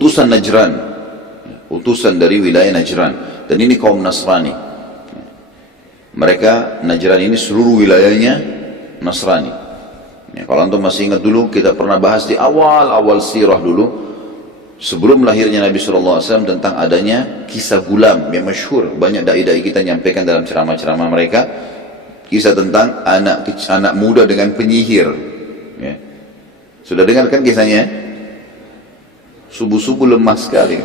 utusan Najran, utusan dari wilayah Najran, dan ini kaum Nasrani. Mereka Najran ini seluruh wilayahnya Nasrani. Ya, kalau antum masih ingat dulu, kita pernah bahas di awal-awal sirah dulu, sebelum lahirnya Nabi SAW, tentang adanya kisah gulam yang masyhur. Banyak dai-dai kita nyampaikan dalam ceramah-ceramah mereka, kisah tentang anak muda dengan penyihir. Ya. Sudah dengar kan kisahnya? Subuh-subuh lemas sekali.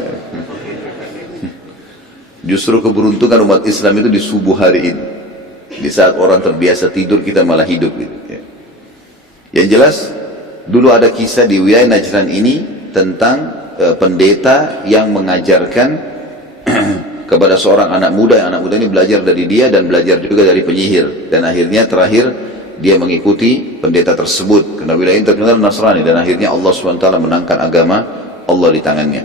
Justru keberuntungan umat Islam itu di subuh hari ini. Di saat orang terbiasa tidur, kita malah hidup. Gitu. Ya. Yang jelas, dulu ada kisah di wilayah Najran ini tentang pendeta yang mengajarkan kepada seorang anak muda. Yang anak muda ini belajar dari dia dan belajar juga dari penyihir. Dan akhirnya terakhir dia mengikuti pendeta tersebut. Karena wilayah ini terkenal Nasrani. Dan akhirnya Allah SWT menangkan agama Allah di tangannya.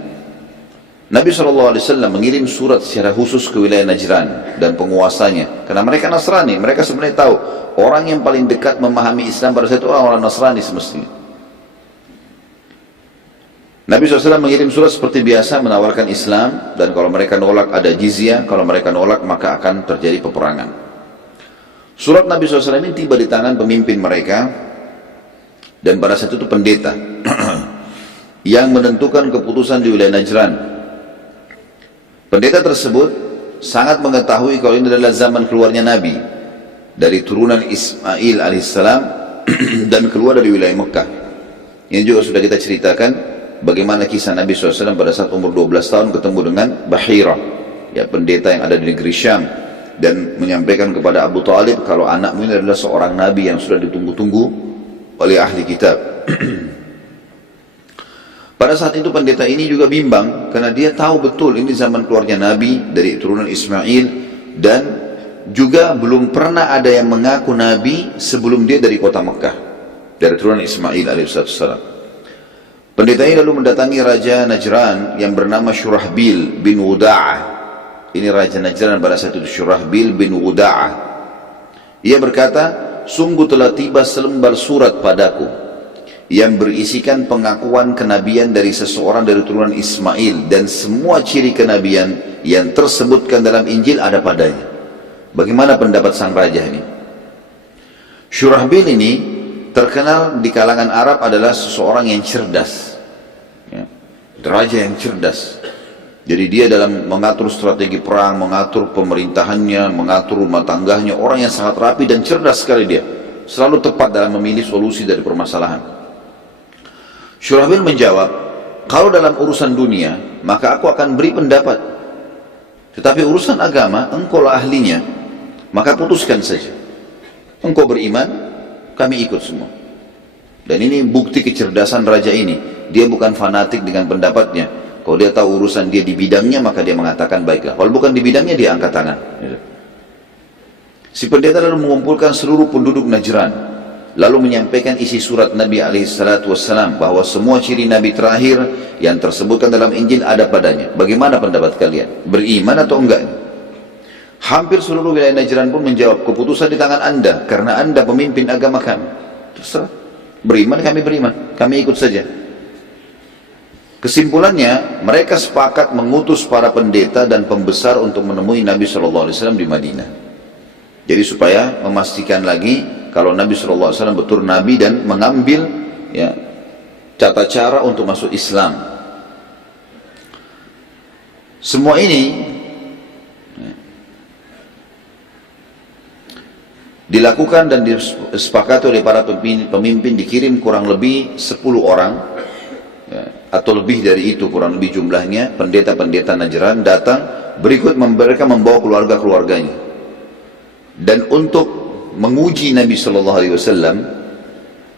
Nabi SAW mengirim surat secara khusus ke wilayah Najran dan penguasanya. Karena mereka Nasrani, mereka sebenarnya tahu orang yang paling dekat memahami Islam pada saat itu orang-orang Nasrani semestinya. Nabi SAW mengirim surat seperti biasa menawarkan Islam, dan kalau mereka nolak ada jizyah, kalau mereka nolak maka akan terjadi peperangan. Surat Nabi SAW ini tiba di tangan pemimpin mereka, dan pada saat itu pendeta yang menentukan keputusan di wilayah Najran. Pendeta tersebut sangat mengetahui kalau ini adalah zaman keluarnya Nabi dari turunan Ismail alaihissalam dan keluar dari wilayah Mekah. Ini juga sudah kita ceritakan bagaimana kisah Nabi SAW pada saat umur 12 tahun ketemu dengan Bahira, ya, pendeta yang ada di negeri Syam, dan menyampaikan kepada Abu Talib kalau anakmu ini adalah seorang Nabi yang sudah ditunggu-tunggu oleh ahli kitab. Pada saat itu pendeta ini juga bimbang, karena dia tahu betul ini zaman keluarnya Nabi dari turunan Ismail, dan juga belum pernah ada yang mengaku Nabi sebelum dia dari kota Mekah, dari turunan Ismail alaihissalam. Pendeta ini lalu mendatangi Raja Najran yang bernama Shurahbil bin Wuda'ah. Ini Raja Najran pada saat itu, Shurahbil bin Wuda'ah. Ia berkata, sungguh telah tiba selembar surat padaku yang berisikan pengakuan kenabian dari seseorang dari turunan Ismail, dan semua ciri kenabian yang tersebutkan dalam Injil ada padanya. Bagaimana pendapat sang raja ini? Shurahbil ini terkenal di kalangan Arab adalah seseorang yang cerdas, ya, raja yang cerdas. Jadi dia dalam mengatur strategi perang, mengatur pemerintahannya, mengatur rumah tangganya, orang yang sangat rapi dan cerdas sekali dia, selalu tepat dalam memilih solusi dari permasalahan. Shurahbil menjawab, kalau dalam urusan dunia maka aku akan beri pendapat, tetapi urusan agama engkau lah ahlinya, maka putuskan saja. Engkau beriman, kami ikut semua. Dan ini bukti kecerdasan raja ini. Dia bukan fanatik dengan pendapatnya. Kalau dia tahu urusan dia di bidangnya, maka dia mengatakan baiklah. Kalau bukan di bidangnya, dia angkat tangan. Si pendeta lalu mengumpulkan seluruh penduduk Najran, lalu menyampaikan isi surat Nabi SAW bahwa semua ciri Nabi terakhir yang tersebutkan dalam Injil ada padanya. Bagaimana pendapat kalian? Beriman atau enggak? Hampir seluruh wilayah Najran pun menjawab, keputusan di tangan Anda, karena Anda pemimpin agama kami. Terserah. Beriman, kami beriman, kami ikut saja. Kesimpulannya, mereka sepakat mengutus para pendeta dan pembesar untuk menemui Nabi SAW di Madinah. Jadi supaya memastikan lagi kalau Nabi SAW betul Nabi dan mengambil, ya, tata cara untuk masuk Islam. Semua ini, ya, dilakukan dan disepakati oleh para pemimpin. Dikirim kurang lebih 10 orang, ya, atau lebih dari itu kurang lebih jumlahnya, pendeta-pendeta Najran datang, berikut mereka membawa keluarga-keluarganya. Dan untuk menguji Nabi SAW,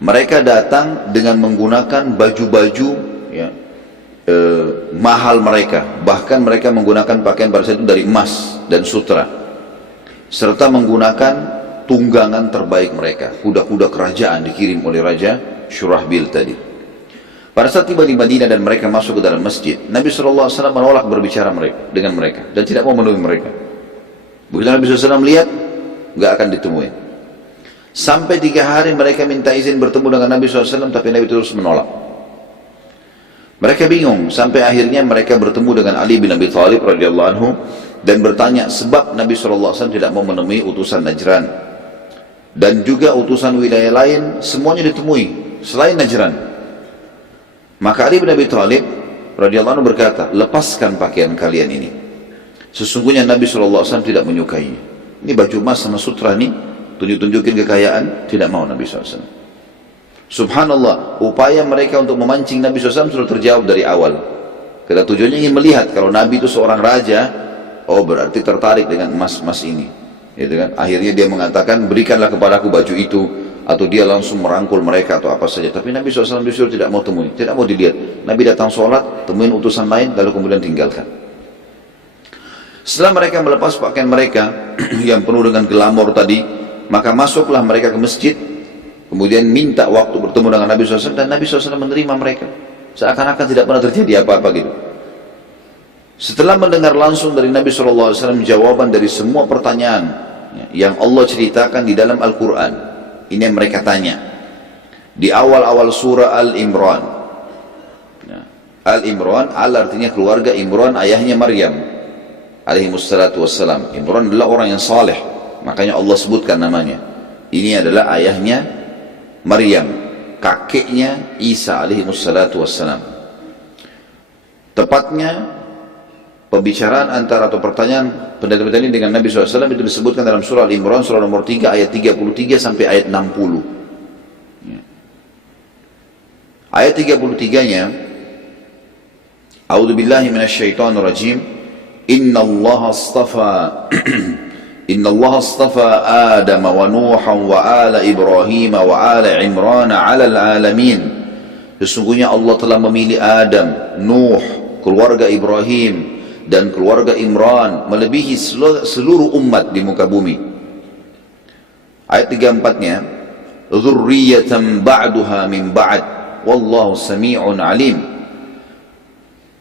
mereka datang dengan menggunakan baju-baju, ya, mahal mereka. Bahkan mereka menggunakan pakaian pada saat itu dari emas dan sutra, serta menggunakan tunggangan terbaik mereka. Kuda-kuda kerajaan dikirim oleh Raja Shurahbil tadi. Pada saat tiba di Madinah dan mereka masuk ke dalam masjid, Nabi SAW menolak berbicara dengan mereka dan tidak mau menemui mereka. Begitu Nabi SAW melihat, nggak akan ditemui. Sampai 3 hari mereka minta izin bertemu dengan Nabi SAW, tapi Nabi terus menolak. Mereka bingung sampai akhirnya mereka bertemu dengan Ali bin Abi Thalib radhiyallahu anhu dan bertanya sebab Nabi SAW tidak mau menemui utusan Najran dan juga utusan wilayah lain semuanya ditemui selain Najran. Maka Ali bin Abi Thalib radhiyallahu anhu berkata, lepaskan pakaian kalian ini, sesungguhnya Nabi SAW tidak menyukainya. Ini baju emas sama sutra nih, tunjukin kekayaan, tidak mau Nabi SAW. Subhanallah, upaya mereka untuk memancing Nabi SAW sudah terjawab dari awal. Karena tujuannya ingin melihat kalau Nabi itu seorang raja, oh berarti tertarik dengan emas-emas ini, gitu kan? Akhirnya dia mengatakan, berikanlah kepadaku baju itu, atau dia langsung merangkul mereka atau apa saja. Tapi Nabi SAW disuruh tidak mau temui, tidak mau dilihat. Nabi datang sholat, temuin utusan lain, lalu kemudian tinggalkan. Setelah mereka melepas pakaian mereka yang penuh dengan glamor tadi, maka masuklah mereka ke masjid, kemudian minta waktu bertemu dengan Nabi SAW, dan Nabi SAW menerima mereka seakan-akan tidak pernah terjadi apa-apa gitu. Setelah mendengar langsung dari Nabi SAW jawaban dari semua pertanyaan yang Allah ceritakan di dalam Al-Quran, ini yang mereka tanya di awal-awal surah Al-Imran. Al-Imran, Al artinya keluarga, Imran ayahnya Maryam alaihimussalatu wassalam. Imran adalah orang yang saleh, makanya Allah sebutkan namanya. Ini adalah ayahnya Maryam, kakeknya Isa alaihimussalatu wassalam. Tepatnya pembicaraan antara atau pertanyaan pendeta ini dengan Nabi SAW itu disebutkan dalam surah Al-Imran, surah nomor 3 ayat 33 sampai ayat 60. Ayat 33-nya, A'udzubillahi minasyaitonirrajim. Inna Allah astafa Adam wa Nuhan wa ala Ibrahim wa ala Imran ala alamin. Sesungguhnya Allah telah memilih Adam, Nuh, keluarga Ibrahim dan keluarga Imran melebihi seluruh umat di muka bumi. Ayat 34-nya, dzurriyyatan ba'duha min ba'd wallahu sami'un alim.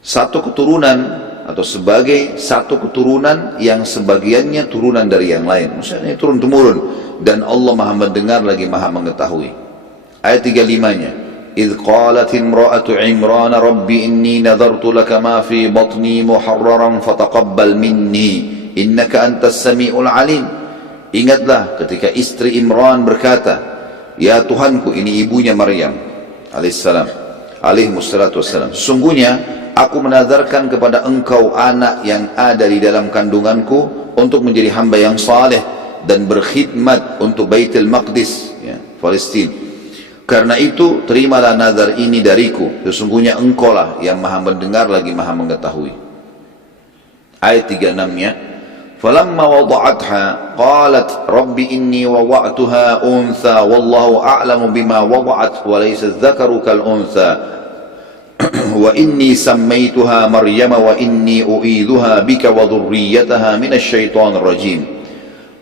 Satu keturunan atau sebagai satu keturunan yang sebagiannya turunan dari yang lain, maksudnya turun temurun, dan Allah maha mendengar lagi maha mengetahui. Ayat 35-nya, idh qalat imra'atu Imran rabbi inni nadartu laka ma fi batni muharraran fataqabbal minni innaka antas sami'ul alim. Ingatlah ketika istri Imran berkata, ya Tuhanku, ini ibunya Maryam alaihissalatu wassalam, sungguhnya aku menadarkan kepada engkau anak yang ada di dalam kandunganku untuk menjadi hamba yang saleh dan berkhidmat untuk Baitul Maqdis, ya, Palestina. Karena itu terimalah nazar ini dariku, sesungguhnya engkaulah yang maha mendengar lagi maha mengetahui. Ayat 36-nya, falamma wada'atha qalat rabbi inni wada'tuha untha wallahu a'lamu bima wada'at wa laysa dzakaru kal untha wa inni sammaituha Maryam wa inni u'idzuha bika wa dhurriyyataha minasyaitonir rajim.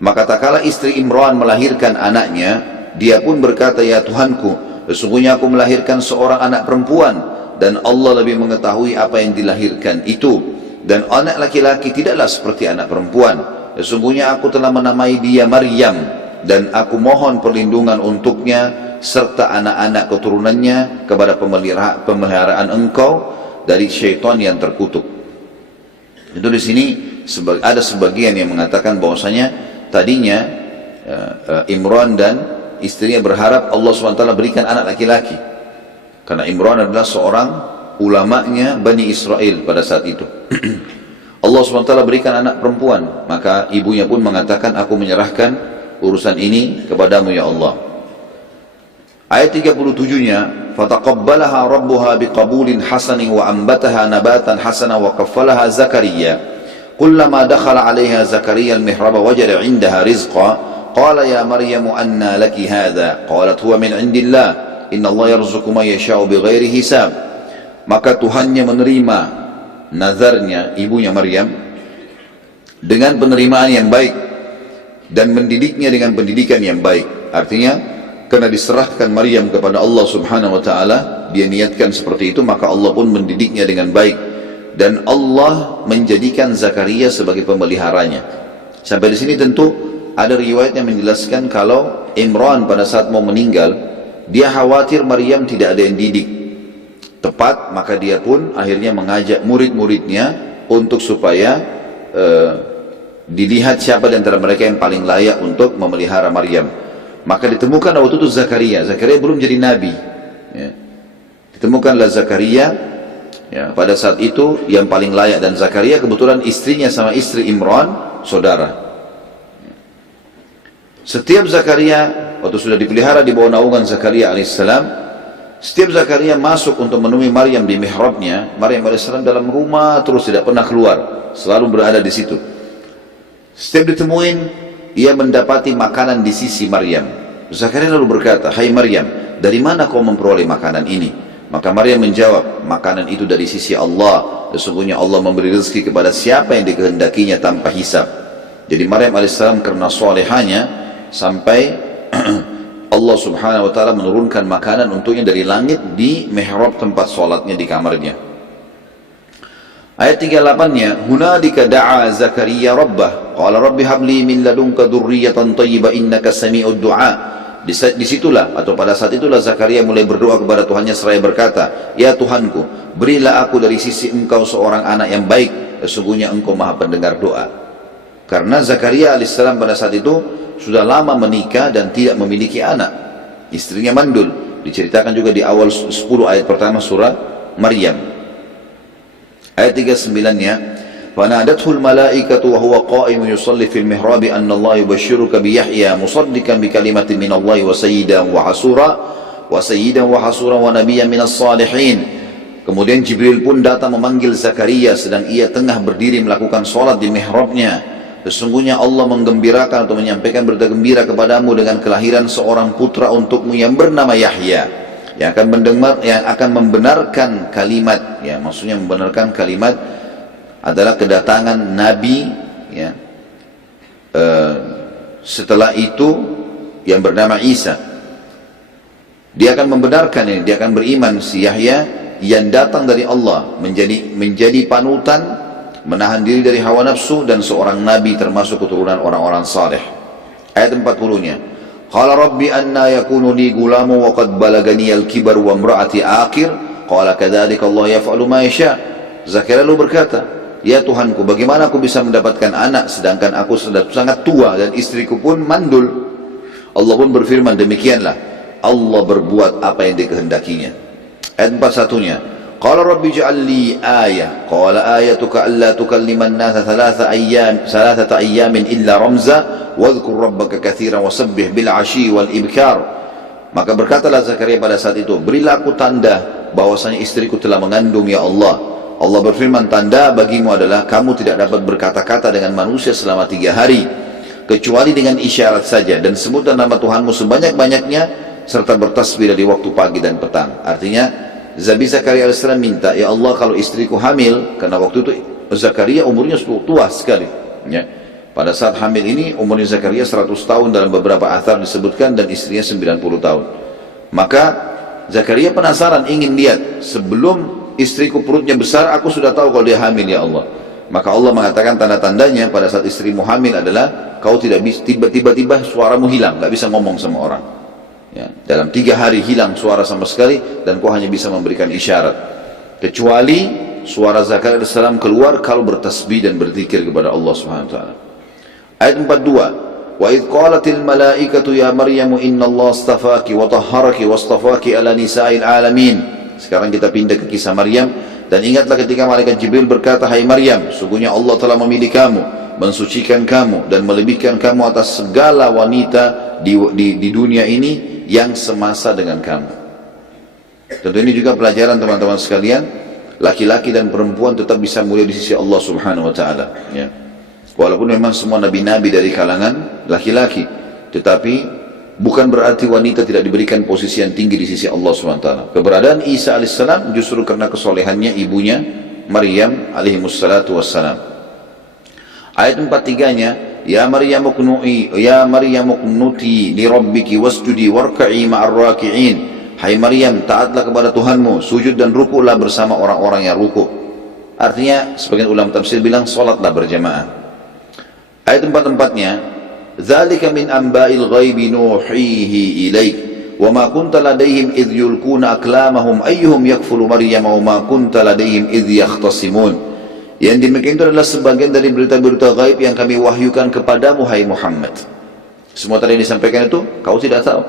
Maka tak kala istri Imran melahirkan anaknya, dia pun berkata, ya Tuhanku, sesungguhnya aku melahirkan seorang anak perempuan dan Allah lebih mengetahui apa yang dilahirkan itu, dan anak laki-laki tidaklah seperti anak perempuan. Sesungguhnya aku telah menamai dia Maryam dan aku mohon perlindungan untuknya serta anak-anak keturunannya kepada pemeliharaan engkau dari syaitan yang terkutuk. Itu di sini ada sebagian yang mengatakan bahwasanya tadinya Imran dan istrinya berharap Allah SWT berikan anak laki-laki, karena Imran adalah seorang ulamanya Bani Israel pada saat itu. Allah SWT berikan anak perempuan, maka ibunya pun mengatakan, aku menyerahkan urusan ini kepadamu ya Allah. Ayat 37-nya, fataqabbalaha rabbuha biqabulin hasanin wa ambataha nabatan hasana wa kaffalaha Zakaria. Kullama dakhala 'alayha Zakaria al-mihrab wajada 'indaha rizqa, qala ya Maryam anna laki hadha? Qalat huwa min 'indillah, inna Allah yarzuqu man yasha'u bighairi hisab. Maka Tuhannya menerima nazarnya ibunya Maryam dengan penerimaan yang baik dan mendidiknya dengan pendidikan yang baik. Artinya karena diserahkan Maryam kepada Allah Subhanahu wa taala, dia niatkan seperti itu, maka Allah pun mendidiknya dengan baik dan Allah menjadikan Zakaria sebagai pemeliharanya. Sampai di sini tentu ada riwayat yang menjelaskan kalau Imran pada saat mau meninggal, dia khawatir Maryam tidak ada yang didik. tepat, maka dia pun akhirnya mengajak murid-muridnya untuk supaya dilihat siapa di antara mereka yang paling layak untuk memelihara Maryam. Maka ditemukan waktu itu Zakaria. Zakaria belum jadi nabi. Ya. Ditemukanlah Zakaria. Ya, pada saat itu yang paling layak, dan Zakaria kebetulan istrinya sama istri Imran saudara. Setiap Zakaria waktu sudah dipelihara di bawah naungan Zakaria alaihissalam, setiap Zakaria masuk untuk menemui Maryam di mihrabnya, Maryam alaihissalam dalam rumah terus tidak pernah keluar, selalu berada di situ. Setiap ditemuin, ia mendapati makanan di sisi Maryam. Zakaria lalu berkata, "Hai Maryam, dari mana kau memperoleh makanan ini?" Maka Maryam menjawab, "Makanan itu dari sisi Allah. Sesungguhnya Allah memberi rezeki kepada siapa yang dikehendakinya tanpa hisab." Jadi Maryam alaihissalam karena solehanya sampai Allah subhanahu wa ta'ala menurunkan makanan untuknya dari langit di mihrab tempat sholatnya di kamarnya. Ayat 38-nya, "Hunalika da'a Zakaria rabbah, qala rabbi habli min ladunka dzurriyyatan thayyibah innaka sami'ud du'a." Disitulah atau pada saat itulah Zakaria mulai berdoa kepada Tuhannya seraya berkata, "Ya Tuhanku, berilah aku dari sisi Engkau seorang anak yang baik, sesungguhnya Engkau Maha pendengar doa." Karena Zakaria alaihissalam pada saat itu sudah lama menikah dan tidak memiliki anak. Istrinya mandul. Diceritakan juga di awal 10 ayat pertama surah Maryam. Ayat 39-nya, فَنَادَتْهُ الْمَلَائِكَةُ وَهُوَ قَائِمٌ يُصَلِّي فِي الْمِحْرَابِ أَنَّ اللَّهَ يُبَشِّرُكَ بِيَحْيَى مُصَدِّقًا بِكَلِمَةٍ مِّنَ اللَّهِ وَسَيِّدًا وَحَصُورًا وَنَبِيًّا مِّنَ الصَّالِحِينَ. Kemudian Jibril pun datang memanggil Zakaria sedang ia tengah berdiri melakukan sholat di mihrabnya. Sesungguhnya Allah menggembirakan atau menyampaikan berita gembira kepadamu dengan kelahiran seorang putra untukmu yang bernama Yahya, yang akan membenarkan kalimat, ya maksudnya membenarkan kalimat adalah kedatangan Nabi, ya. Setelah itu yang bernama Isa, dia akan membenarkan ini, dia akan beriman si Yahya yang datang dari Allah menjadi panutan, menahan diri dari hawa nafsu dan seorang nabi termasuk keturunan orang-orang saleh. Ayat 40-nya, "Qala rabbi anna yakunu li gulamu wa qad balagani al-kibar wa imra'ati aqir." Qala kadzalika Allah yaf'alu ma yasha. Zakaria lalu berkata, "Ya Tuhanku, bagaimana aku bisa mendapatkan anak sedangkan aku sudah sangat tua dan istriku pun mandul?" Allah pun berfirman, "Demikianlah Allah berbuat apa yang dikehendakinya." Ayat 41-nya, "Qala rabbi ij'al li ayah." Qala ayatuka alla tukallima an-nasa thalathata ayyamin illa ramza wadhkur rabbaka katsiran wasabbih bil 'ashyi wal ibkar. Maka berkatalah Zakaria pada saat itu, "Berilah aku tanda bahwasanya istriku telah mengandung ya Allah." Allah berfirman, "Tanda bagimu adalah kamu tidak dapat berkata-kata dengan manusia selama 3 hari kecuali dengan isyarat saja, dan sebutlah nama Tuhanmu sebanyak-banyaknya serta bertasbih dari waktu pagi dan petang." Artinya Zakaria alaihissalam minta, "Ya Allah, kalau istriku hamil," karena waktu itu Zakaria umurnya tua sekali, ya. Pada saat hamil ini umurnya Zakaria 100 tahun dalam beberapa athar disebutkan, dan istrinya 90 tahun. Maka Zakaria penasaran, ingin lihat, sebelum istriku perutnya besar, aku sudah tahu kalau dia hamil ya Allah. Maka Allah mengatakan tanda-tandanya pada saat istrimu hamil adalah kau tidak bisa tiba-tiba suaramu hilang, nggak bisa ngomong sama orang. Ya, dalam 3 hari hilang suara sama sekali, dan kau hanya bisa memberikan isyarat. Kecuali suara Zakaria alaihissalam keluar kalau bertasbih dan berzikir kepada Allah Subhanahu wa taala. Ayat 42, "Wa idh qalatil malaikatu ya Maryamu inna Allah astafaki wa tahharaki wa astafaki ala nisa'il alamin." Sekarang kita pindah ke kisah Maryam. "Dan ingatlah ketika malaikat Jibril berkata, hai Maryam, sungguhnya Allah telah memilih kamu, mensucikan kamu dan melebihkan kamu atas segala wanita di dunia ini yang semasa dengan kamu." Tentu ini juga pelajaran teman-teman sekalian, laki-laki dan perempuan tetap bisa mulia di sisi Allah Subhanahu wa taala, ya. Walaupun memang semua nabi-nabi dari kalangan laki-laki, tetapi bukan berarti wanita tidak diberikan posisi yang tinggi di sisi Allah Subhanahu wa taala. Keberadaan Isa alaihissalam justru karena kesolehannya ibunya Maryam alaihissalatu wassalam. Ayat 43-nya, "Ya Maryam uqnuti li rabbiki wasjudi warka'i ma'ar raki'in." Hai Maryam, taatlah kepada Tuhanmu, sujud dan rukuklah bersama orang-orang yang rukuk. Artinya sebagian ulama tafsir bilang salatlah berjamaah. Ayat 44-nya, "Dzalika min amba'il ghaibi nuhihi ilaik wa ma kunta ladaihim idh yulquna aqlamahum ayyuhum yakfulu maryam wa ma kunta ladaihim idh yakhtasimun. Yang demikian itu adalah sebagian dari berita-berita gaib yang kami wahyukan kepadamu, hai Muhammad. Semua tadi yang disampaikan itu kau tidak tahu,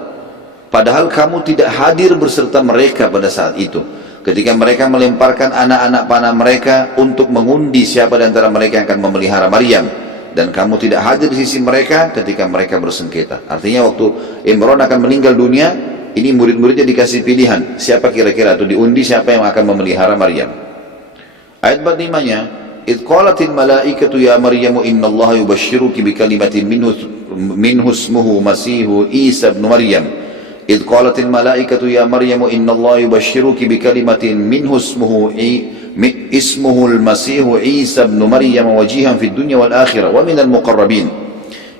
padahal kamu tidak hadir berserta mereka pada saat itu ketika mereka melemparkan anak-anak panah mereka untuk mengundi siapa di antara mereka yang akan memelihara Maryam, dan kamu tidak hadir di sisi mereka ketika mereka bersengketa. Artinya waktu Imran akan meninggal dunia, ini murid-muridnya dikasih pilihan siapa kira-kira itu diundi siapa yang akan memelihara Maryam. Ayat 45-nya, "Idz qalatil malaikatu ya Maryamu innallaha yubashshiruki bikalimatin minhu ismuhu Masihu Isa ibn Maryam." Idz qalatil malaikatu ya Maryamu innallaha yubashshiruki bikalimatin minhu ismuhu al-Masihu Isa ibn Maryam wajihan fid dunya wal akhirah wa minal muqarrabin.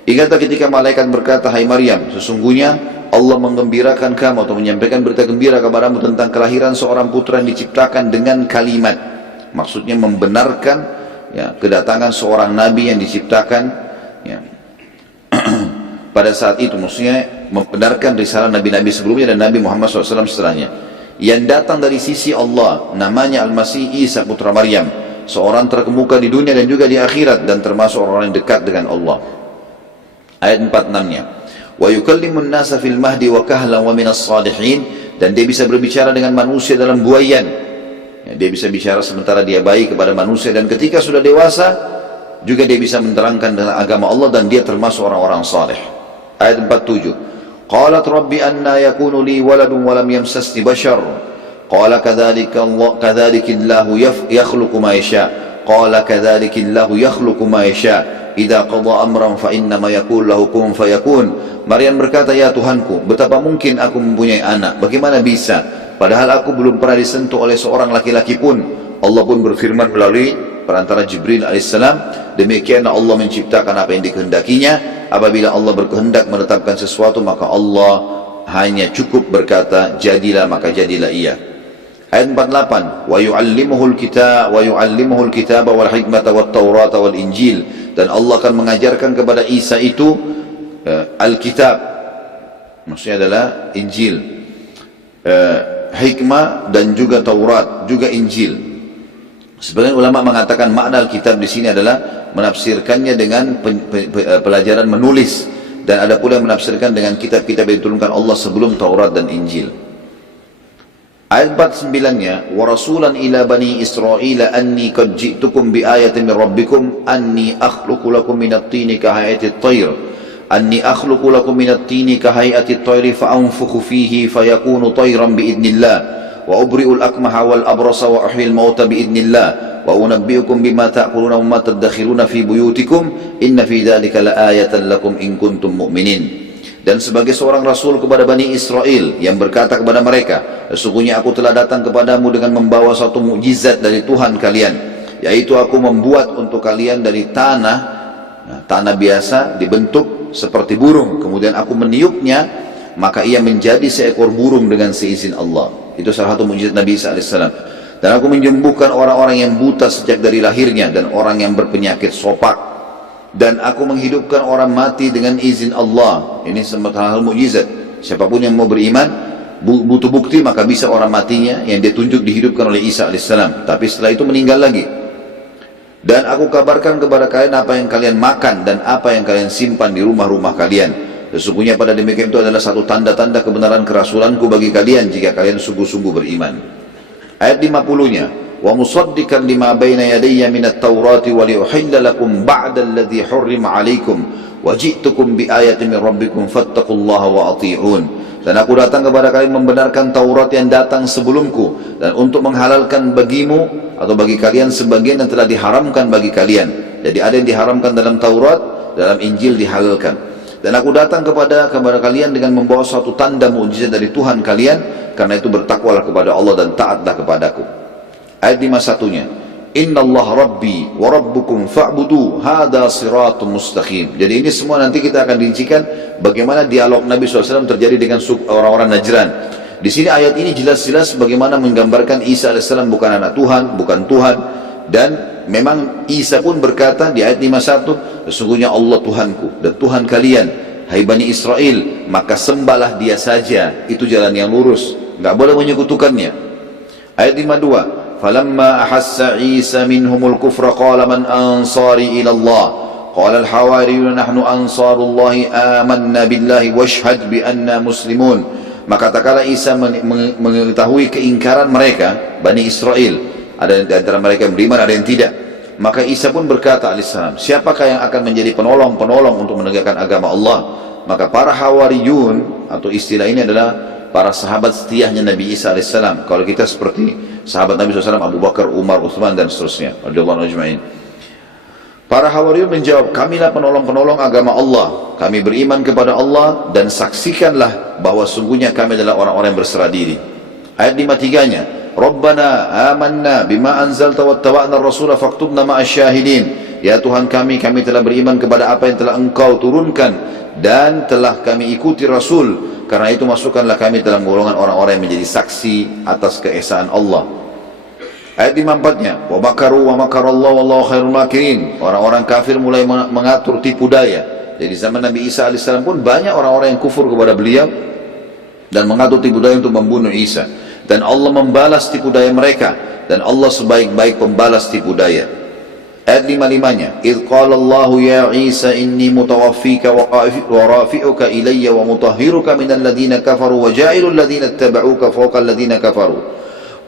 Ingatlah ketika malaikat berkata, hai Maryam, sesungguhnya Allah menggembirakan kamu atau menyampaikan berita gembira kepadamu tentang kelahiran seorang putra yang diciptakan dengan kalimat. Maksudnya membenarkan ya, kedatangan seorang nabi yang diciptakan ya, pada saat itu, maksudnya membenarkan risalah nabi-nabi sebelumnya dan Nabi Muhammad SAW setelahnya, yang datang dari sisi Allah, namanya Al-Masih Isa putra Maryam, seorang terkemuka di dunia dan juga di akhirat, dan termasuk orang yang dekat dengan Allah. Ayat 46-nya, wa yukallimun nasa fil mahdi wa kahlan wa minas salihin, dan dia bisa berbicara dengan manusia dalam buayan. Ya, dia bisa bicara sementara dia baik kepada manusia, dan ketika sudah dewasa juga dia bisa menerangkan dengan agama Allah, dan dia termasuk orang-orang saleh. Ayat 47, qalat rabbi anna yakunu li waladun wa lam yamsasni bashar qala kadzalika Allahu yakhluqu ma yasha qala kadzalika Allahu yakhluqu ma yasha idza qada amran fa inna ma yaqulu lahu kun fayakun. Maryam berkata, ya Tuhanku, betapa mungkin aku mempunyai anak, bagaimana bisa, padahal aku belum pernah disentuh oleh seorang laki-laki pun. Allah pun berfirman melalui perantara Jibril alaihissalam, demikianlah Allah menciptakan apa yang dikehendakinya. Apabila Allah berkehendak menetapkan sesuatu, maka Allah hanya cukup berkata jadilah, maka jadilah ia. Ayat 48, wa yu'allimuhul kitaba wal hikmata wat taurata wal injil, dan Allah akan mengajarkan kepada Isa itu Alkitab, maksudnya adalah Injil, hikmah dan juga Taurat, juga Injil. Sebagian ulama mengatakan makna Alkitab di sini adalah menafsirkannya dengan pelajaran menulis, dan ada pula yang menafsirkan dengan kitab-kitab yang diturunkan Allah sebelum Taurat dan Injil. Ayat 49-nya, wa rasulan ila bani Israil anni qad ji'tukum bi ayatin min rabbikum anni akhluqu lakum minat tini ka hayati at-tayr أني أخلق لكم من الطين كهيئة الطير فأنفخ فيه فيكون طيرا بإذن الله وأبرئ الأكمح والأبرص وأحيي الموتى بإذن الله وأنبئكم بما تأكلون وما تدخرون في بيوتكم إن في ذلك لآية لكم إن كنتم مؤمنين. Dan sebagai seorang rasul kepada Bani Israel yang berkata kepada mereka, sesungguhnya aku telah datang kepadamu dengan membawa satu mukjizat dari Tuhan kalian, yaitu aku membuat untuk kalian dari tanah biasa dibentuk seperti burung, kemudian aku meniupnya, maka ia menjadi seekor burung dengan seizin Allah. Itu salah satu mukjizat Nabi Isa AS. Dan aku menyembuhkan orang-orang yang buta sejak dari lahirnya, dan orang yang berpenyakit sopak, dan aku menghidupkan orang mati dengan izin Allah. Ini semua hal mukjizat. Siapapun yang mau beriman butuh bukti, maka bisa orang matinya yang dia tunjuk dihidupkan oleh Isa AS, tapi setelah itu meninggal lagi. Dan aku kabarkan kepada kalian apa yang kalian makan dan apa yang kalian simpan di rumah-rumah kalian. Sesungguhnya pada demikian itu adalah satu tanda-tanda kebenaran kerasulanku bagi kalian jika kalian sungguh-sungguh beriman. Ayat 50-nya, wa musaddiqan lima baina yadayya minat taurati wa liuhilla lakum ba'da alladhi hurrima 'alaikum wa ji'tukum bi ayatin min rabbikum fattaqullaha wa ati'un. Dan aku datang kepada kalian membenarkan Taurat yang datang sebelumku, dan untuk menghalalkan bagimu atau bagi kalian sebagian yang telah diharamkan bagi kalian. Jadi ada yang diharamkan dalam Taurat, dalam Injil dihalalkan. Dan aku datang kepada kalian dengan membawa suatu tanda mukjizat dari Tuhan kalian, karena itu bertakwalah kepada Allah dan taatlah kepadaku. Ayat 51-nya, Innallaha rabbi wa rabbukum fa'budu hadha siratun mustaqim. Jadi ini semua nanti kita akan rincikan bagaimana dialog Nabi SAW terjadi dengan orang-orang Najran. Di sini ayat ini jelas-jelas bagaimana menggambarkan Isa AS bukan anak Tuhan, bukan Tuhan. Dan memang Isa pun berkata di ayat 51, sesungguhnya Allah Tuhanku dan Tuhan kalian. hai Bani Israel, maka sembahlah dia saja, itu jalan yang lurus, nggak boleh menyekutukannya. Ayat 52, falamma ahassa Isa minhumul kufra qala man ansari ila Allah qala al-hawariyun nahnu ansarullahi amanna billahi washhad bi anna muslimun. Maka tak kala Isa mengetahui keingkaran mereka, Bani Israel, ada di antara mereka yang beriman, ada yang tidak, maka Isa pun berkata alaihissalam, siapakah yang akan menjadi penolong untuk menegakkan agama Allah? Maka para hawariyun, atau istilah ini adalah para sahabat setiahnya Nabi Isa alaihissalam. Kalau kita seperti sahabat Nabi SAW, Abu Bakar, Umar, Uthman, dan seterusnya, radhiyallahu anhum ajma'in. Para Hawariyun menjawab, kamilah penolong-penolong agama Allah, kami beriman kepada Allah dan saksikanlah bahwa sungguhnya kami adalah orang-orang yang berserah diri. Ayat 53-nya, Rabbana amanna bima anzalta wattaba'na ar-rasula faktubna ma'asyahidin. Ya Tuhan kami telah beriman kepada apa yang telah Engkau turunkan dan telah kami ikuti Rasul. Karena itu masukkanlah kami dalam golongan orang-orang yang menjadi saksi atas keesaan Allah. Ayat 54-nya, wa makaru wa makarallahu wallahu khairul makirin. Orang-orang kafir mulai mengatur tipu daya. Jadi zaman Nabi Isa AS pun banyak orang-orang yang kufur kepada beliau dan mengatur tipu daya untuk membunuh Isa. Dan Allah membalas tipu daya mereka, dan Allah sebaik-baik pembalas tipu daya. Ayat 55-nya, idh qala Allahu ya Isa inni mutawaffika wa rafi'uka ilayya wa mutahhiruka minal ladhina kafaru wa ja'ilul ladhina ittaba'uka fawqa alladhina kafaru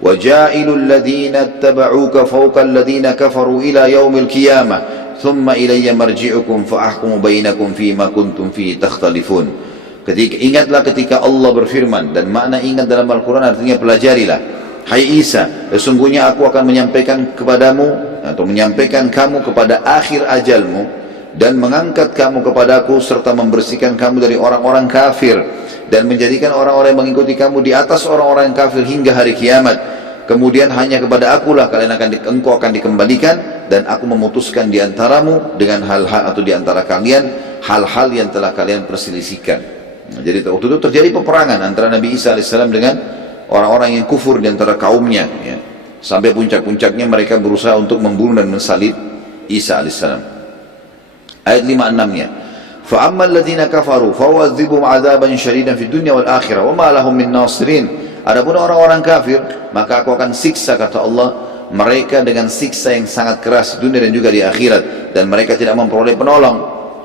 وَجَائِلُ الَّذِينَ اتَّبَعُوكَ فَوْقَ الَّذِينَ كَفَرُوا إِلَى يَوْمِ الْقِيَامَةِ ثُمَّ إِلَيَّ مَرْجِعُكُمْ فَأَحْكُمُ بَيْنَكُمْ فِيمَا كُنْتُمْ فِيهِ تَخْتَلِفُونَ. Ingatlah ketika Allah berfirman, dan makna ingat dalam Al-Quran artinya pelajarilah. Hai Isa, sesungguhnya aku akan menyampaikan kepadamu atau menyampaikan kamu kepada akhir ajalmu dan mengangkat kamu kepadaku serta membersihkan kamu dari orang-orang kafir dan menjadikan orang-orang yang mengikuti kamu di atas orang-orang yang kafir hingga hari kiamat. Kemudian hanya kepada akulah engkau akan dikembalikan, dan aku memutuskan di antaramu dengan hal-hal atau di antara kalian hal-hal yang telah kalian perselisihkan. Jadi waktu itu terjadi peperangan antara Nabi Isa AS dengan orang-orang yang kufur di antara kaumnya, ya. Sampai puncak-puncaknya mereka berusaha untuk membunuh dan mensalib Isa AS. Ayat 56-nya, فَأَمَّا الَّذِينَ كَفَرُوا فَوَعَذِّبُهُمْ عَذَابًا شَدِيدًا فِي الدُّنْيَا وَالْآخِرَةِ وَمَا لَهُمْ مِنْ نَاصِرِينَ. Adapun orang-orang kafir, maka aku akan siksa, kata Allah, mereka dengan siksa yang sangat keras di dunia dan juga di akhirat, dan mereka tidak memperoleh penolong.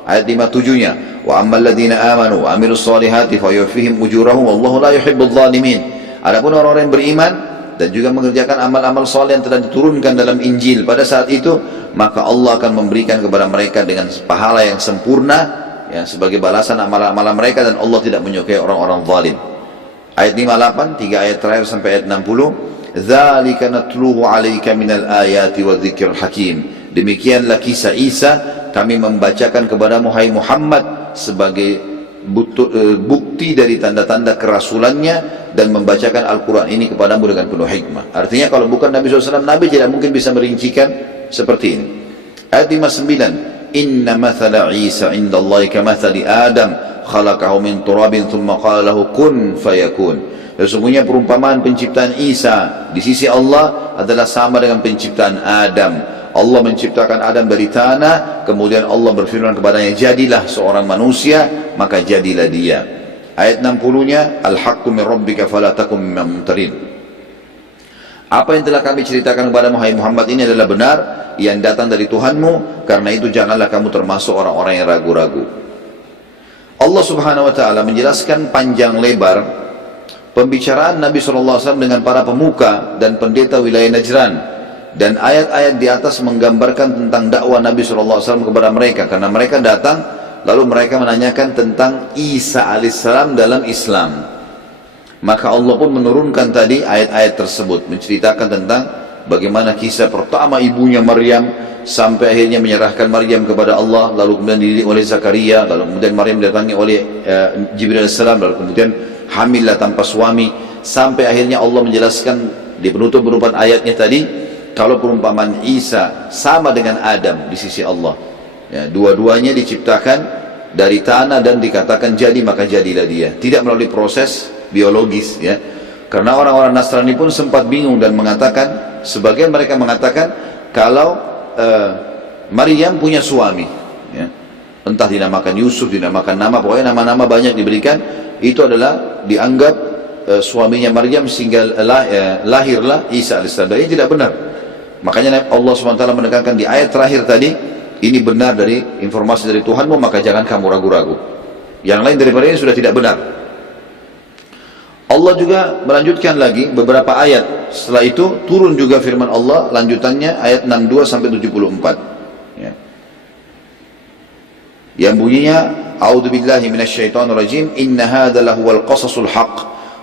Ayat 57-nya, وَأَمَّا الَّذِينَ آمَنُوا وَعَمِلُوا الصَّالِحَاتِ فَيُوَفِّيهِمْ أُجُورَهُمْ وَاللَّهُ لَا يُحِبُّ الظَّالِمِينَ. Adapun orang-orang yang beriman dan juga mengerjakan amal-amal saleh yang telah diturunkan dalam Injil pada saat itu, maka Allah akan memberikan kepada mereka dengan pahala yang sempurna, ya, sebagai balasan amal-amal mereka, dan Allah tidak menyukai orang-orang zalim. Ayat 58, 3 ayat terakhir sampai ayat 60, dzalika natluhu 'alaika minal ayati wadh-dzikril hakim. Demikianlah kisah Isa kami membacakan kepadamu hai Muhammad sebagai bukti dari tanda-tanda kerasulannya, dan membacakan Al-Quran ini kepadamu dengan penuh hikmah. Artinya kalau bukan Nabi SAW, Nabi tidak mungkin bisa merincikan seperti ini. Ayat 59, inna mathala Isa indallahi kamathali Adam khalaqahu min turabin thumma qala lahu kun fayakun. Sesungguhnya perumpamaan penciptaan Isa di sisi Allah adalah sama dengan penciptaan Adam. Allah menciptakan Adam dari tanah, kemudian Allah berfirman kepadanya, jadilah seorang manusia, maka jadilah dia. Ayat 60-nya, al-haqqu min rabbika fala takum minal mumtarin. Apa yang telah kami ceritakan kepada Muhammad ini adalah benar, yang datang dari Tuhanmu, karena itu janganlah kamu termasuk orang-orang yang ragu-ragu. Allah Subhanahu wa taala menjelaskan panjang lebar pembicaraan Nabi SAW dengan para pemuka dan pendeta wilayah Najran, dan ayat-ayat di atas menggambarkan tentang dakwah Nabi SAW kepada mereka, karena mereka datang lalu mereka menanyakan tentang Isa alaihissalam dalam Islam. Maka Allah pun menurunkan tadi ayat-ayat tersebut menceritakan tentang bagaimana kisah pertama ibunya Maryam sampai akhirnya menyerahkan Maryam kepada Allah, lalu kemudian dididik oleh Zakaria, lalu kemudian Maryam didatangi oleh Jibril AS, lalu kemudian hamillah tanpa suami, sampai akhirnya Allah menjelaskan di penutup berupa ayatnya tadi kalau perumpamaan Isa sama dengan Adam di sisi Allah, ya, dua-duanya diciptakan dari tanah dan dikatakan jadi, maka jadilah dia, tidak melalui proses biologis, ya. Karena orang-orang Nasrani pun sempat bingung dan mengatakan, sebagian mereka mengatakan kalau Maryam punya suami, ya. entah dinamakan Yusuf, dinamakan nama, pokoknya nama-nama banyak diberikan, itu adalah dianggap suaminya Maryam sehingga lahirlah Isa alaihissalam. Dan ini tidak benar. Makanya Allah SWT menekankan di ayat terakhir tadi, ini benar dari informasi dari Tuhanmu, maka jangan kamu ragu-ragu. Yang lain daripada ini sudah tidak benar. Allah juga melanjutkan lagi beberapa ayat. Setelah itu turun juga firman Allah, lanjutannya ayat 62 sampai 74. Ya. Yang bunyinya, A'udzubillahi minasyaitonirrajim, inna hadza lahuwal qasasul haqq,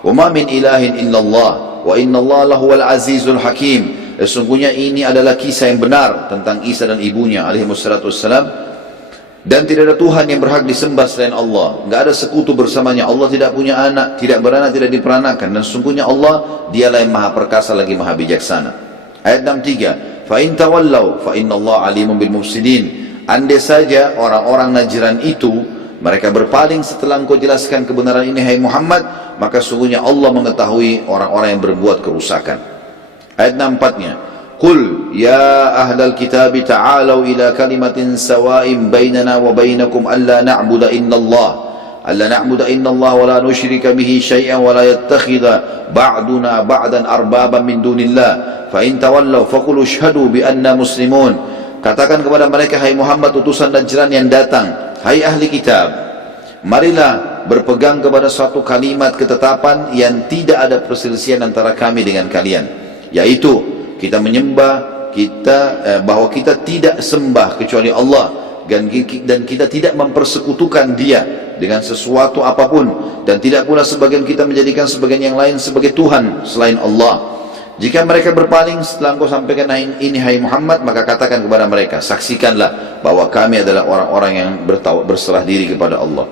wa ma min ilahin illallah, wa innallaha lahuwal azizul hakim. Sesungguhnya ini adalah kisah yang benar tentang Isa dan ibunya alaihi wassalatu wassalam, dan tidak ada Tuhan yang berhak disembah selain Allah, enggak ada sekutu bersamanya. Allah tidak punya anak, tidak beranak, tidak diperanakan, dan sesungguhnya Allah dialah yang maha perkasa lagi maha bijaksana. Ayat 63, fa in tawallaw fa innallaha alimun bil mufsidin. Andai saja orang-orang Najran itu mereka berpaling setelah engkau jelaskan kebenaran ini hai Muhammad, maka sungguhnya Allah mengetahui orang-orang yang berbuat kerusakan. Ayat 64-nya, Qul ya ahlal kitab ta'alau ila kalimatin sawa'in bainana wa bainakum alla na'budu illallah wa la nusyrika bihi syai'an wa la yattakhidha ba'duna ba'dan arbaban min dunillah fa in tawallaw faqul ashhadu bi anna muslimun. Katakan kepada mereka, hai Muhammad utusan Najran yang datang, hai ahli kitab, marilah berpegang kepada suatu kalimat ketetapan yang tidak ada perselisihan antara kami dengan kalian, yaitu kita menyembah bahwa kita tidak sembah kecuali Allah, dan kita tidak mempersekutukan dia dengan sesuatu apapun, dan tidak pula sebagian kita menjadikan sebagian yang lain sebagai Tuhan selain Allah. Jika mereka berpaling setelah engkau sampaikan ini hai Muhammad, maka katakan kepada mereka, saksikanlah bahwa kami adalah orang-orang yang berserah diri kepada Allah.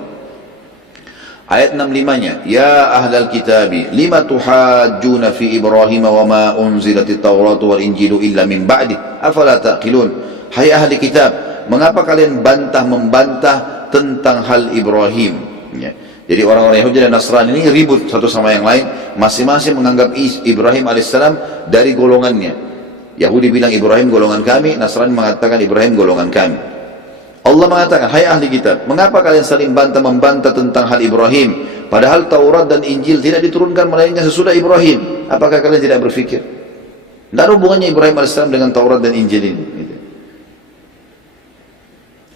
Ayat 65-nya, ya ahlal kitabi lima tuhajjuna fi Ibrahim wa ma unzilatit Tauratu wal Injilu illa min ba'di afala taqilun. Hai ahli kitab, mengapa kalian membantah tentang hal Ibrahim? Ya. Jadi orang-orang Yahudi dan Nasrani ini ribut satu sama yang lain, masing-masing menganggap Ibrahim alaihissalam dari golongannya. Yahudi bilang Ibrahim golongan kami, Nasrani mengatakan Ibrahim golongan kami. Allah mengatakan, hai ahli kitab, mengapa kalian saling membantah tentang hal Ibrahim, padahal Taurat dan Injil tidak diturunkan melainkan sesudah Ibrahim? Apakah kalian tidak berfikir? Tidak ada hubungannya Ibrahim AS dengan Taurat dan Injil ini.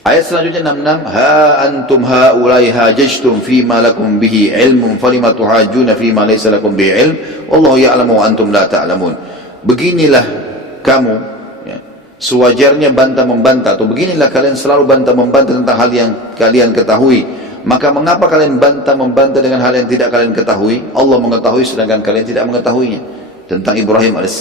Ayat selanjutnya 66, ha antum haulai hajajtum fima lakum bihi ilmun falima tuhajjuna fima laysa lakum bihi ilm wallahu ya'lamu wa antum la ta'lamun. Beginilah kamu, sewajarnya bantah-membantah, atau beginilah kalian selalu bantah-membantah tentang hal yang kalian ketahui. Maka mengapa kalian bantah-membantah dengan hal yang tidak kalian ketahui? Allah mengetahui sedangkan kalian tidak mengetahuinya. Tentang Ibrahim AS.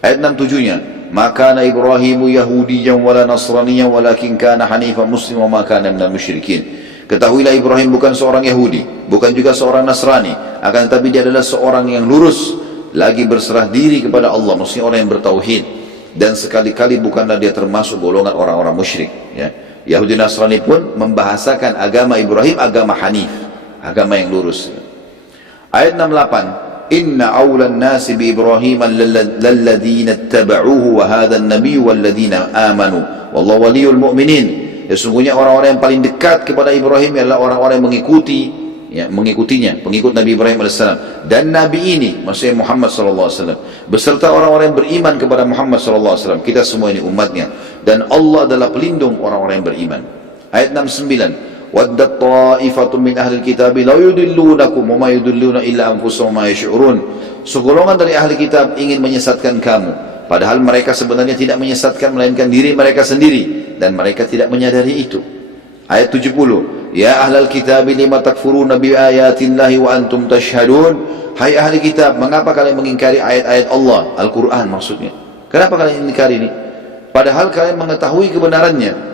Ayat 67-nya, maka kana Ibrahimu Yahudiyan wala Nasraniyan walakin kana hanifan muslim wa ma kana minal musyrikin. Ketahuilah Ibrahim bukan seorang Yahudi, bukan juga seorang Nasrani, akan tetapi dia adalah seorang yang lurus, lagi berserah diri kepada Allah, maksudnya orang yang bertauhid. Dan sekali-kali bukanlah dia termasuk golongan orang-orang musyrik. Ya. Yahudi Nasrani pun membahasakan agama Ibrahim agama Hanif, agama yang lurus. Ayat 68, Inna awlan nasi bi Ibrahim lalladhina ittaba'uhu wa hadha an-nabiyyu walladhina amanu wallahu waliyul mu'minin. Sesungguhnya orang-orang yang paling dekat kepada Ibrahim adalah orang-orang yang mengikutinya, pengikut Nabi Ibrahim AS. Dan Nabi ini, maksudnya Muhammad SAW, beserta orang-orang yang beriman kepada Muhammad SAW. Kita semua ini umatnya. Dan Allah adalah pelindung orang-orang yang beriman. Ayat 69, Waddat ta'ifatun min ahlil kitabi la yudillunakum wa ma yudilluna illa anfusahum ma yash'urun. Segolongan dari ahli kitab ingin menyesatkan kamu, padahal mereka sebenarnya tidak menyesatkan melainkan diri mereka sendiri, dan mereka tidak menyadari itu. Ayat 70, Ya ahlal kitab lima takfuruna bi ayatillahi wa antum tashhadun. Hai ahli kitab, mengapa kalian mengingkari ayat-ayat Allah, Al-Quran maksudnya? Kenapa kalian ingkari ini? Padahal kalian mengetahui kebenarannya.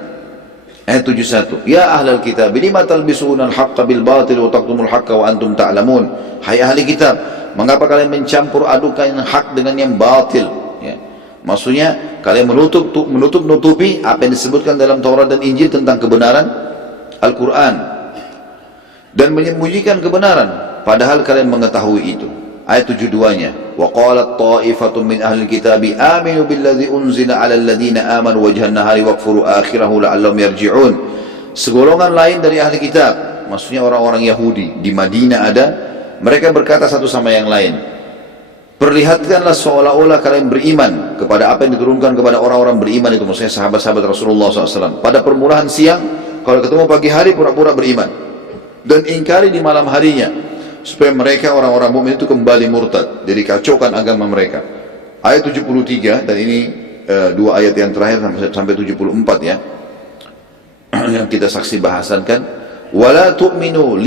Ayat 71, Ya ahlal kitab lima talbisuna al-haqqa bil batil wa taqtumul haqqa wa antum ta'lamun. Hai ahli kitab, mengapa kalian mencampur adukan hak dengan yang batil? Ya. Maksudnya kalian menutup-nutupi apa yang disebutkan dalam Taurat dan Injil tentang kebenaran Al-Quran, dan menyembunyikan kebenaran padahal kalian mengetahui itu. Ayat 72-nya, wa qalat ta'ifatun min ahli kitabi aminu billadzi unzila 'alal ladzina amanu wajhan nahari wakfuru akhirahu la'allahum yarji'un. Segolongan lain dari ahli kitab, maksudnya orang-orang Yahudi di Madinah ada, mereka berkata satu sama yang lain, perlihatkanlah seolah-olah kalian beriman kepada apa yang diturunkan kepada orang-orang beriman itu, maksudnya sahabat-sahabat Rasulullah SAW. Pada permulaan siang, kalau ketemu pagi hari pura-pura beriman, dan ingkari di malam harinya, supaya mereka orang-orang mukmin itu kembali murtad, jadi kacaukan agama mereka. Ayat 73, dan ini dua ayat yang terakhir sampai 74 ya, yang kita saksi bahasankan. Wala tu'minu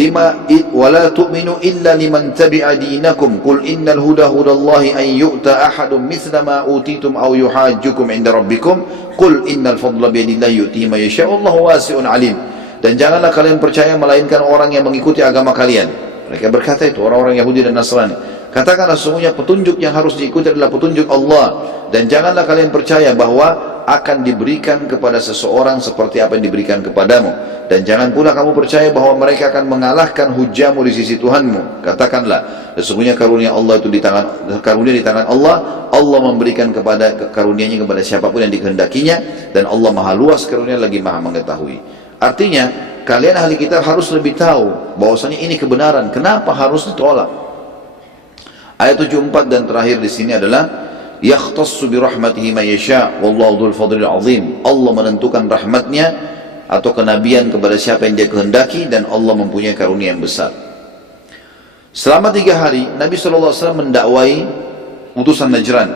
illa liman tabi'a dinakum qul innal huda hudallahi an yu'ta ahadun mithla ma utitum aw yuhajjukum 'inda rabbikum qul innal fadla biyadillahi yu'tihi man yasha'u wallahu wasi'un 'alim. Dan janganlah kalian percaya melainkan orang yang mengikuti agama kalian. Mereka berkata itu orang-orang Yahudi dan Nasrani. Katakanlah sesungguhnya petunjuk yang harus diikuti adalah petunjuk Allah, dan janganlah kalian percaya bahwa akan diberikan kepada seseorang seperti apa yang diberikan kepadamu, dan jangan pula kamu percaya bahwa mereka akan mengalahkan hujahmu di sisi Tuhanmu. Katakanlah sesungguhnya karunia Allah itu di tangan Allah. Allah memberikan kepada karunia-Nya kepada siapapun yang dikehendakinya, dan Allah maha luas karunia lagi maha mengetahui. Artinya kalian ahli kitab harus lebih tahu bahwasanya ini kebenaran, kenapa harus ditolak. Ayat 74 dan terakhir di sini adalah yakhtassu bi rahmatihi man yasha wallahu dzul fadlil azim. Allah menentukan rahmatnya atau kenabian kepada siapa yang dia kehendaki, dan Allah mempunyai karunia yang besar. Selama 3 hari Nabi SAW mendakwai utusan Najran,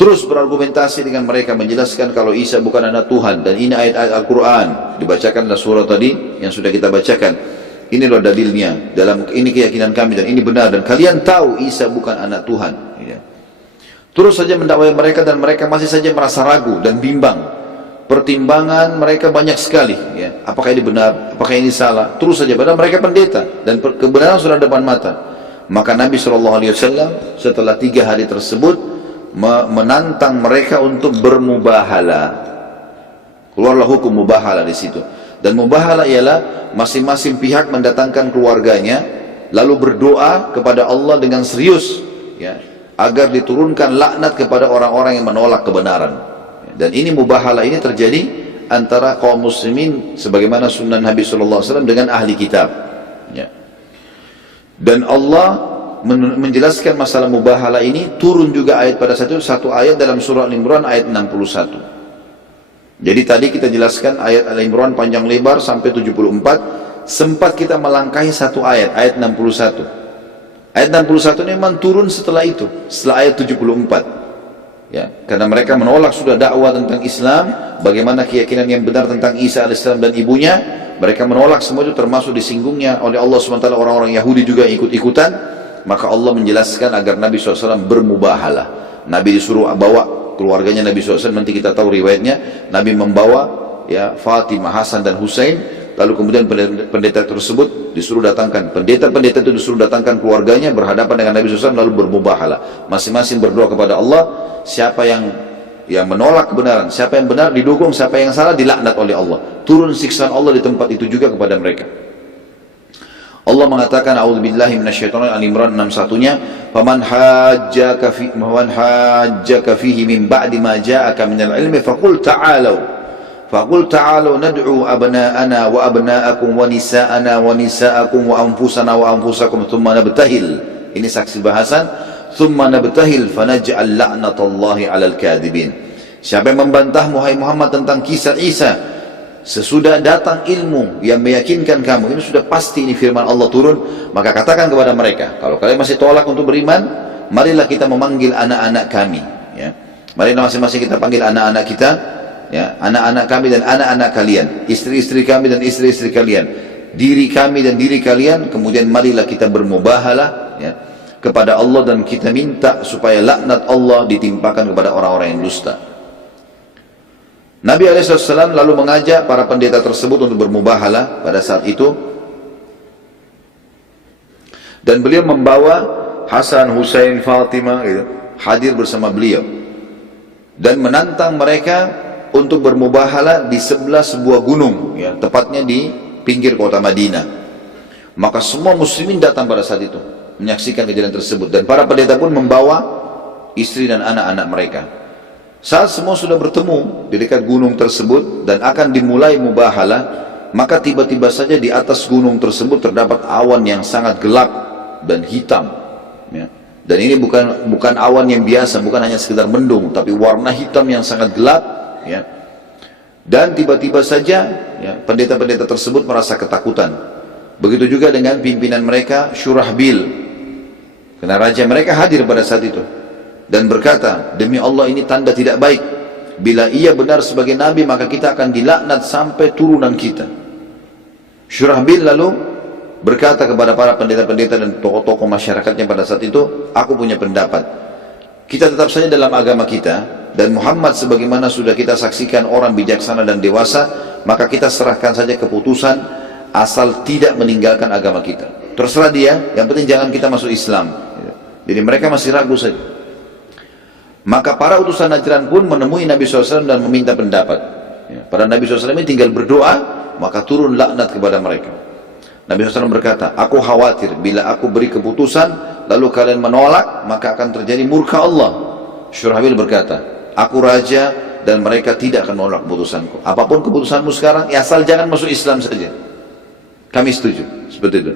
terus berargumentasi dengan mereka, menjelaskan kalau Isa bukan anak Tuhan, dan ini ayat-ayat Al-Quran. Dibacakanlah surah tadi yang sudah kita bacakan. Ini loh dalilnya, dalam ini keyakinan kami, dan ini benar, dan kalian tahu Isa bukan anak Tuhan. Terus saja mendakwai mereka, dan mereka masih saja merasa ragu dan bimbang. Pertimbangan mereka banyak sekali, ya. Apakah ini benar, apakah ini salah. Terus saja, padahal mereka pendeta dan kebenaran sudah depan mata. Maka Nabi SAW setelah 3 hari tersebut menantang mereka untuk bermubahalah. Keluarlah hukum mubahalah di situ. Dan mubahalah ialah masing-masing pihak mendatangkan keluarganya, lalu berdoa kepada Allah dengan serius, ya, agar diturunkan laknat kepada orang-orang yang menolak kebenaran. Dan ini mubahalah ini terjadi antara kaum muslimin sebagaimana sunnah Nabi SAW dengan ahli kitab, ya. Dan Allah menjelaskan masalah mubahalah ini, turun juga ayat pada satu ayat dalam surah Al-Imran ayat 61. Jadi tadi kita jelaskan ayat Al-Imran panjang lebar sampai 74, sempat kita melangkahi satu ayat 61. Ayat 61 ini memang turun setelah itu, setelah ayat 74. Ya, karena mereka menolak sudah dakwah tentang Islam, bagaimana keyakinan yang benar tentang Isa AS dan ibunya, mereka menolak semua itu, termasuk disinggungnya oleh Allah SWT orang-orang Yahudi juga ikut-ikutan. Maka Allah menjelaskan agar Nabi SAW bermubahalah. Nabi disuruh bawa keluarganya Nabi SAW, nanti kita tahu riwayatnya. Nabi membawa, ya, Fatimah, Hasan dan Husain, lalu kemudian pendeta tersebut disuruh datangkan, pendeta-pendeta itu disuruh datangkan keluarganya berhadapan dengan Nabi SAW, lalu bermubahalah, masing-masing berdoa kepada Allah. Siapa yang menolak kebenaran, siapa yang benar didukung, siapa yang salah dilaknat oleh Allah. Turun siksaan Allah di tempat itu juga kepada mereka. Allah mengatakan, a'udzubillahi minasyaitonir rajim, Al-Imran 61-nya, faman hajjaka fihi min ba'di ma ja'aka minal ilmi faqul ta'alu nad'u abna'ana wa abna'akum wa nisa'ana wa nisa'akum wa anfusana wa anfusakum thumma nabtahil. Ini saksi bahasan, thumma nabtahil fanaj'al la'natallahi 'alal kadhibin. Siapa yang membantah Muhammad Muhammad tentang kisah Isa sesudah datang ilmu yang meyakinkan kamu, ini sudah pasti ini firman Allah turun, maka katakan kepada mereka, kalau kalian masih tolak untuk beriman, marilah kita memanggil anak-anak kami, ya. Marilah masing-masing kita panggil anak-anak kita, ya, anak-anak kami dan anak-anak kalian, istri-istri kami dan istri-istri kalian, diri kami dan diri kalian, kemudian marilah kita bermubahalah, ya, kepada Allah, dan kita minta supaya laknat Allah ditimpakan kepada orang-orang yang dusta. Nabi SAW lalu mengajak para pendeta tersebut untuk bermubahalah pada saat itu, dan beliau membawa Hasan, Husain, Fatimah, gitu, hadir bersama beliau, dan menantang mereka untuk bermubahalah di sebelah sebuah gunung, ya, tepatnya di pinggir kota Madinah. Maka semua muslimin datang pada saat itu menyaksikan kejadian tersebut, dan para pendeta pun membawa istri dan anak-anak mereka. Saat semua sudah bertemu di dekat gunung tersebut dan akan dimulai mubahalah, maka tiba-tiba saja di atas gunung tersebut terdapat awan yang sangat gelap dan hitam, ya. Dan ini bukan awan yang biasa, bukan hanya sekedar mendung, tapi warna hitam yang sangat gelap, ya. Dan tiba-tiba saja, ya, pendeta-pendeta tersebut merasa ketakutan. Begitu juga dengan pimpinan mereka Syurahbil, karena raja mereka hadir pada saat itu dan berkata, demi Allah ini tanda tidak baik. Bila ia benar sebagai nabi, maka kita akan dilaknat sampai turunan kita. Syurahbil lalu berkata kepada para pendeta-pendeta dan tokoh-tokoh masyarakatnya pada saat itu, aku punya pendapat. Kita tetap saja dalam agama kita, dan Muhammad sebagaimana sudah kita saksikan orang bijaksana dan dewasa, maka kita serahkan saja keputusan asal tidak meninggalkan agama kita. Terserah dia, yang penting jangan kita masuk Islam. Jadi mereka masih ragu saja. Maka para utusan Najran pun menemui Nabi SAW dan meminta pendapat. Pada Nabi SAW ini tinggal berdoa, maka turun laknat kepada mereka. Nabi SAW berkata, aku khawatir bila aku beri keputusan lalu kalian menolak, maka akan terjadi murka Allah. Syurahbil berkata, aku raja dan mereka tidak akan menolak keputusanku. Apapun keputusanmu sekarang, ya asal jangan masuk Islam saja. Kami setuju, seperti itu.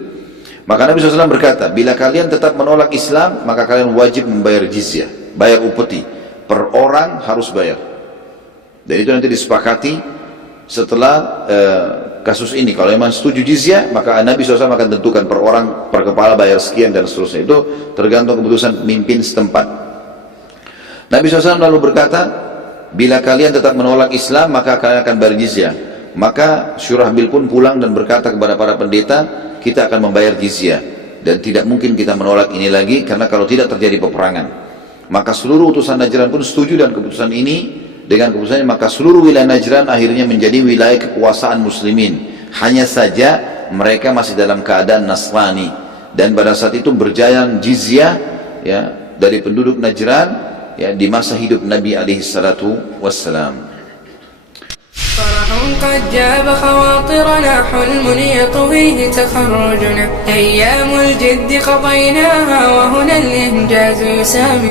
Maka Nabi SAW berkata, bila kalian tetap menolak Islam, maka kalian wajib membayar jizyah, bayar upeti, per orang harus bayar. Dan itu nanti disepakati setelah kasus ini. Kalau memang setuju jizyah, maka Nabi SAW akan tentukan per orang, per kepala bayar sekian dan seterusnya. Itu tergantung keputusan pemimpin setempat. Nabi SAW lalu berkata, bila kalian tetap menolak Islam, maka kalian akan bayar jizyah. Maka Syurahbil pun pulang dan berkata kepada para pendeta, kita akan membayar jizyah dan tidak mungkin kita menolak ini lagi, karena kalau tidak terjadi peperangan. Maka seluruh utusan Najran pun setuju dengan keputusan ini. Dengan keputusannya maka seluruh wilayah Najran akhirnya menjadi wilayah kekuasaan muslimin. Hanya saja mereka masih dalam keadaan Nasrani, dan pada saat itu berjalan jizyah, ya, dari penduduk Najran, ya, di masa hidup Nabi alaihi salatu wassalam. قد جاب خواطرنا حلم يطويه تخرجنا أيام الجد قضيناها وهنا الإنجاز يسامي